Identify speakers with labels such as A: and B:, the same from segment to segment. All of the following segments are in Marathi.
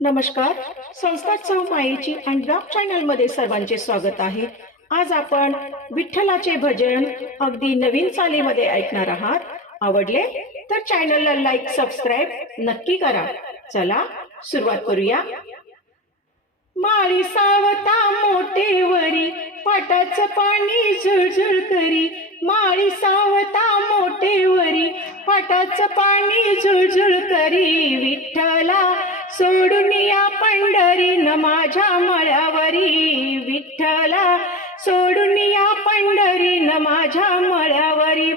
A: नमस्कार. संस्कार माईची अँड्रॉप चॅनल चॅनलमध्ये सर्वांचे स्वागत आहे. आज आपण विठ्ठलाचे भजन अगदी नवीन चालीमध्ये ऐकणार आहात. आवडले तर चॅनलला लाईक सबस्क्राईब नक्की करा. चला सुरुवात करूया.
B: माळी सावता मोठेवरी पाटाचं पाणी झुळझुळ करी. माळी सावता मोठेवरी पाटाचं पाणी झुळझुळ करी. विठ्ठला सोडून या पंढरी न माझ्या मळ्यावरी विठ्ठला. सोडून या पंढरी न माझ्या मळ्यावरी.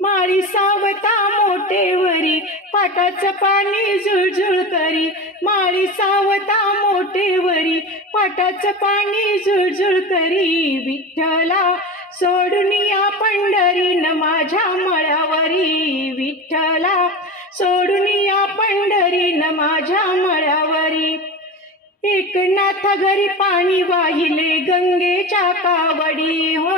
B: माळी सावता मोठेवरी पाटाचं पाणी झुळझुळ करी. माळी सावता मोठेवरी पाटाचं पाणी झुळझुळ करी. विठ्ठला सोडून या पंढरी न माझ्या मळ्यावरी. विठ्ठ एकनाथ घरी पाणी वाहिले गंगेच्या कावडी हो.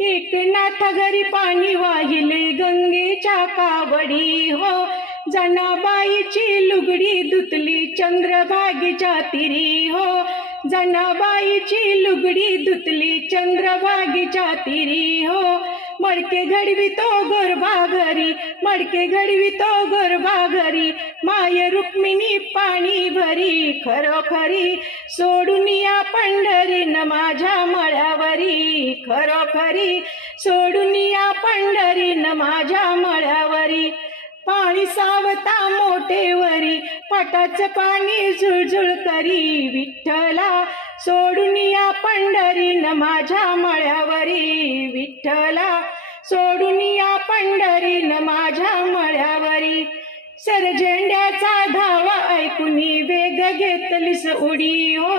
B: एकनाथ घरी पाणी वाहिले गंगेच्या कावडी हो. जनाबाईची लुगडी धुतली चंद्रभागेच्या तिरी हो. जनाबाईची लुगडी धुतली चंद्रभागेच्या तिरी हो. मडके घडवी तो गरबा घरी मडके घडवी तो गरबा घरी माय रुक्मिणी पाणी भरी खरोखरी सोडून या पंढरी न माझ्या मळ्यावरी खरोखरी सोडून या पंढरीन न माझ्या मळ्यावरी. पाणी सावता मोठेवरी पाटाचं पाणी झुळझुळ करी विठ्ठला सोडून या पंढरीन न माझ्या मळ्यावरी. विठ्ठला सोडून या पंढरीन माझ्या मळ्यावरी. सरजेंड्याचा धावा ऐकून वेग घेतलीस उडी हो.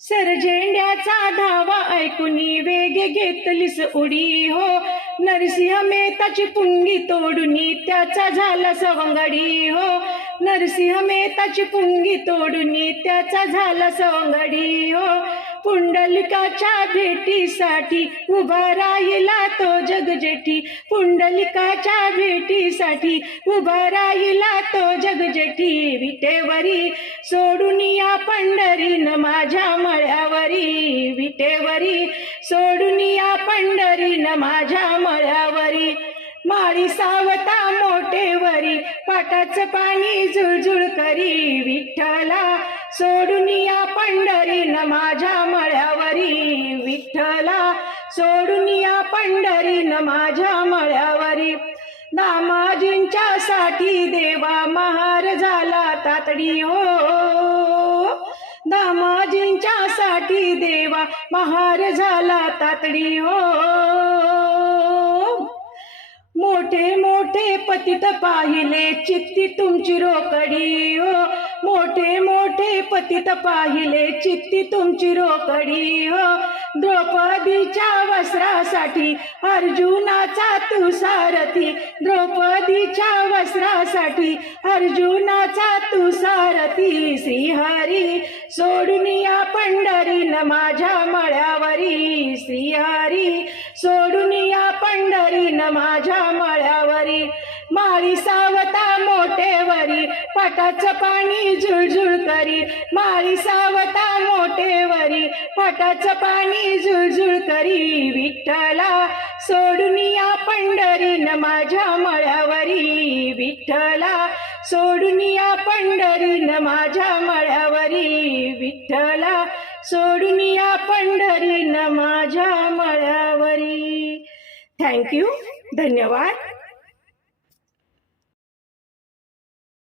B: सरजेंड्याचा धावा ऐकून वेग घेतलीस उडी हो. नरसिंह मेहताची पुंगी तोडुनी त्याचा झाला सवंगडी हो. नरसिंह मेहताची पुंगी तोडुनी त्याचा झाला सवंगडी हो. पुंडलिकाच्या भेटीसाठी उभा राहिला तो जगजेठी. पुंडलिकाच्या भेटीसाठी उभा राहिला तो जगजेठी. विटेवरी सोडून या पंढरीन माझ्या मळ्यावरी. विटेवरी सोडून या पंढरीन माझ्या मळ्यावरी. माळी सावता मोठेवरी पाटाचं पाणी झुळझुळ करी. येईन माझ्या मळ्यावरी. दामाजींच्या साठी देवा महार झाला तातडी हो दामाजींच्या साठी देवा महार झाला तातडी हो मोठे मोठे पतित पाहिले चित्ती तुमची रोकडी. हो मोठे मोठे पतित पाहिले चित्ती तुमची रोकडी. हो द्रौपदीच्या वस्त्रासाठी अर्जुनाचा तू सारथी द्रौपदीच्या वस्त्रासाठी अर्जुनाचा तू सारथी श्रीहरी सोडून या पंढरीन माझ्या मळ्यावरी. श्रीहरी सोडून या पंढरी न माझ्या मळ्यावरी. माळी सावता मोठेवरी पाटाचं पाणी झुळझुळ करी. माळी सावता मोठेवरी पाटाचं पाणी झुळझुळ करी. विठ्ठला सोडून या पंढरी न माझ्या मळ्यावरी. विठ्ठला सोडून या पंढरी न माझ्या मळ्यावरी. विठ्ठला सोडून या पंढरी न माझ्या मळ्या थँक्यू धन्यवाद